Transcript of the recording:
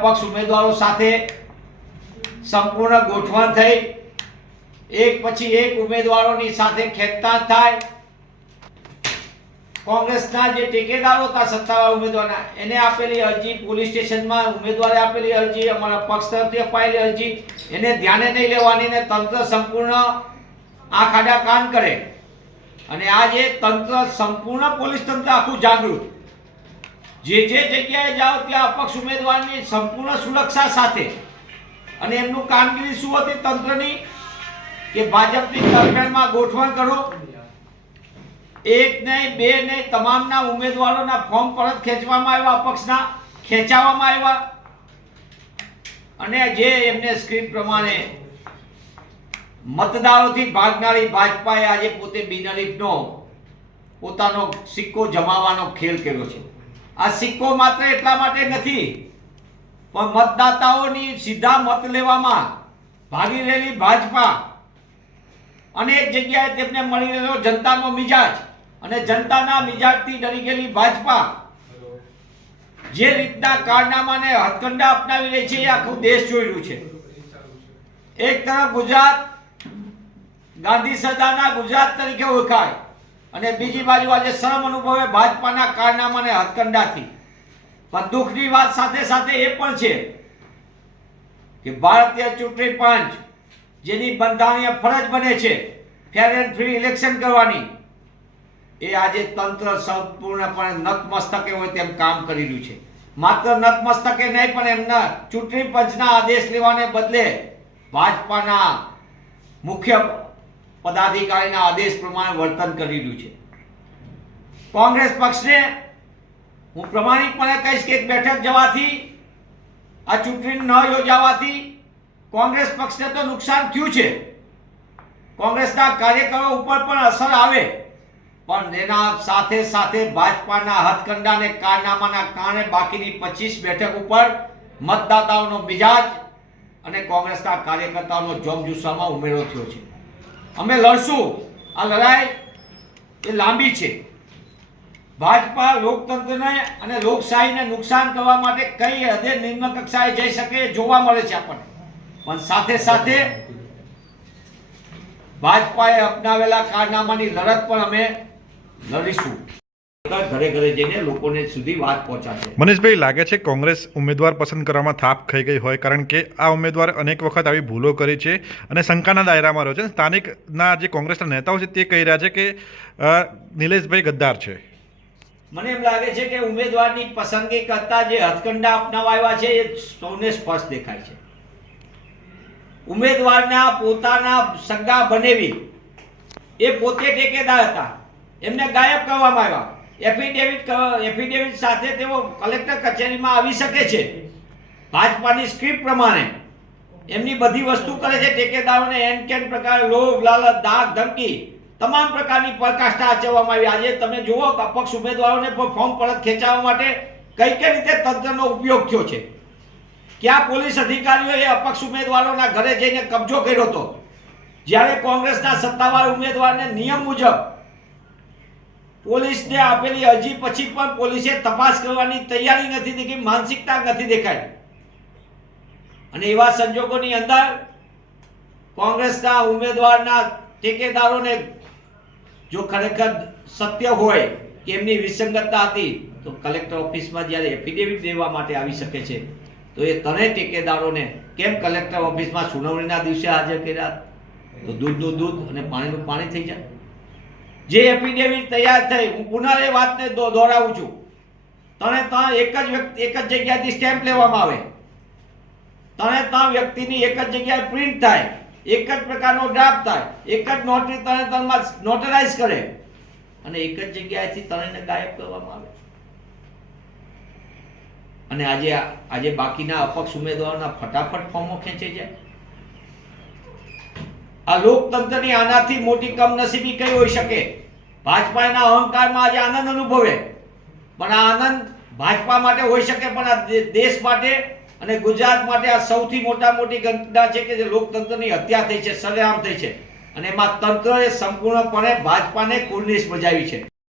અપક્ષ ઉમેદવારો સાથે સંપૂર્ણ ગોઠવણ થઈ. એક પછી એક ઉમેદવારોની સાથે ખેંચતાણ થાય. કોંગ્રેસના જે ટેકેદારો હતા સત્તાવાર ઉમેદવારના, એને આપેલી અરજી પોલીસ સ્ટેશનમાં, ઉમેદવારે આપેલી અરજી, અમારા પક્ષ તરફથી અપાયેલી અરજી, એને ધ્યાને નહીં લેવાની ને તંત્ર સંપૂર્ણ આંખ આડા કાન કરે. અને આજે તંત્ર સંપૂર્ણ પોલીસ તંત્ર આખું જાગૃત. જે જે જગ્યાએ જાઓ ત્યાં અપક્ષ ઉમેદવારની સંપૂર્ણ સુરક્ષા સાથે અને એમનું કામગીરી શું હતી તંત્રની કે ભાજપની તરફેણમાં ગોઠવણ કરો. એક નહીં બે નહીં તમામના ઉમેદવારોના ફોર્મ પરત ખેંચવામાં આવ્યા, અપક્ષના ખેંચાવામાં આવ્યા. અને જે એમને સ્ક્રીન પ્રમાણે મતદારોથી ભાગનારી ભાજપાએ આજે પોતે બિનરીફનો પોતાનો સિક્કો જમાવવાનો ખેલ કર્યો છે. આ સિક્કો માત્ર એટલા માટે નથી, પણ મતદાતાઓની સીધા મત લેવામાં ભાગી રહેલી ભાજપા અનેક જગ્યાએ તેમને મળી રહેલો જનતાનો મિજાજ અને જનતાના મિજાજથી ડરી ગયેલી ભાજપા જે રીતના કારનામાને હથકંડા અપનાવી રહી છે એ આખું દેશ રહ્યું છે. એક તરફ ગુજરાત ગાંધી સદાના ગુજરાત તરીકે ઓળખાય અને બીજી બાજુ આજે શ્રમ અનુભવે ભાજપાના કારનામાને હથકંડાથી. પણ દુઃખની વાત સાથે સાથે એ પણ છે કે ભારતીય ચૂંટણી પંચ જેની બંધારણીય ફરજ બને છે ફેર એન્ડ ફ્રી ઇલેક્શન કરવાની, એ આજે તંત્ર સંપૂર્ણપણે નતમસ્તકે હોય તેમ કામ કરી રહ્યું છે. માત્ર નતમસ્તકે નહીં, પણ એમના ચૂંટણી પંચના આદેશ લેવાને બદલે ભાજપાના મુખ્ય પદાધિકારીના આદેશ પ્રમાણે વર્તન કરી રહ્યું છે. કોંગ્રેસ પક્ષને હું પ્રમાણિકપણે કહીશ કે એક બેઠક જવાથી, આ ચૂંટણી ન યોજાવાથી કોંગ્રેસ પક્ષને તો નુકસાન થયું છે. કોંગ્રેસના કાર્યકરો ઉપર પણ અસર આવે. પણ એના સાથે સાથે ભાજપાના હથકંડાને કારનામાના કારણે બાકીની પચીસ બેઠક ઉપર મતદાતાઓનો મિજાજ અને કોંગ્રેસના કાર્યકર્તાઓનો જોમજુસ્સામાં ઉમેરો થયો છે. અમે લડશું. આ લડાઈ એ લાંબી છે. ભાજપા લોકતંત્રને અને લોકશાહીને નુકસાન કરવા માટે કઈ હદે નિમ્ન કક્ષાએ જઈ શકે જોવા મળે છે આપણને. પણ સાથે સાથે ભાજપાએ અપનાવેલા કારનામાની લડત પણ અમે લડીશું. ઘરે ઘરે જઈને લોકોને સુધી વાત પહોંચાડશે મનીષભાઈ લાગે છે કોંગ્રેસ ઉમેદવાર પસંદ કરવામાં થાપ ખાઈ ગઈ હોય કારણ કે આ ઉમેદવાર અનેક વખત આવી ભૂલો કરી છે અને શંકાના દાયરામાં રહ્યો છે. સ્થાનિકના જે કોંગ્રેસના નેતાઓ છે તે કહી રહ્યા છે કે નિલેશભાઈ ગદ્દાર છે. મને એમ લાગે છે કે ઉમેદવારની પસંદગી કરતા જે હથકંડા અપનાવાયા છે એ સૌને સ્પષ્ટ દેખાય છે. ઉમેદવારના પોતાના સગા બનેવી એ પોતે ટેકેદાર હતા. એમને ગાયબ કરવામાં આવ્યા. એફિડેવિટ એફિડેવિટ સાથે તેઓ કલેક્ટર કચેરીમાં આવી શકે છે. ભાજપાની સ્ક્રિપ્ટ પ્રમાણે. એમની બધી વસ્તુ કરે છે, ટેકેદારોને એન કેન પ્રકાર, લોભ, લાલચ, દાગ, ધમકી, તમામ પ્રકારની પરાકાષ્ઠા આચરવામાં આવી. આજે તમે જુઓ અપક્ષ ઉમેદવારોને ફોર્મ પરત ખેંચાવવા માટે કઈ કઈ રીતે તંત્રનો ઉપયોગ થયો છે. ક્યાં પોલીસ અધિકારીઓએ અપક્ષ ઉમેદવારોના ઘરે જઈને કબજો કર્યો હતો? જ્યારે કોંગ્રેસના સત્તાવાર ઉમેદવારને નિયમ મુજબ પોલીસને આપેલી અરજી પછી પણ પોલીસે તપાસ કરવાની તૈયારી નથી દેખી માનસિકતા નથી દેખાઈ. અને એવા સંજોગોની અંદર કોંગ્રેસના ઉમેદવારના ટેકેદારોને જો ખરેખર સત્ય હોય કે એમની વિસંગતતા હતી, તો કલેક્ટર ઓફિસમાં જ્યારે એફિડેવિટ દેવા માટે આવી શકે છે, તો એ ત્રણેય ટેકેદારોને કેમ કલેક્ટર ઓફિસમાં સુનાવણીના દિવસે હાજર કર્યા? તો દૂધનું દૂધ અને પાણીનું પાણી થઈ જાય. જે એફિડેવિટ તૈયાર થઈ, હું પુનઃ વાતને દોહરાવું છું. તને ત્યાં એક જ વ્યક્તિ એક જ જગ્યાએથી સ્ટેમ્પ લેવામાં આવે. તને ત્રણ વ્યક્તિની એક જ જગ્યાએ પ્રિન્ટ થાય, એક જ પ્રકારનો ડ્રાફ્ટ થાય, એક જ નોટરી તને તનમાં નોટરાઇઝ કરે. અને એક જ જગ્યાએથી તને ગાયબ કરવામાં આવે. અને આજે આજે બાકીના અપક્ષ ઉમેદવારોના ફટાફટ ફોર્મો ખેંચે જાય. આ લોકતંત્રની આનાથી મોટી કમનસીબી કઈ હોઈ શકે? ભાજપાના અહંકારમાં આજે આનંદ અનુભવે. પણ આ આનંદ ભાજપા માટે હોઈ શકે, પણ આ દેશ માટે અને ગુજરાત માટે આ સૌથી મોટા મોટી ઘટના છે કે જે લોકતંત્રની હત્યા થઈ છે, સરેઆમ થઈ છે. અને એમાં તંત્રએ સંપૂર્ણપણે ભાજપાને કુર્નિશ બજાવી છે.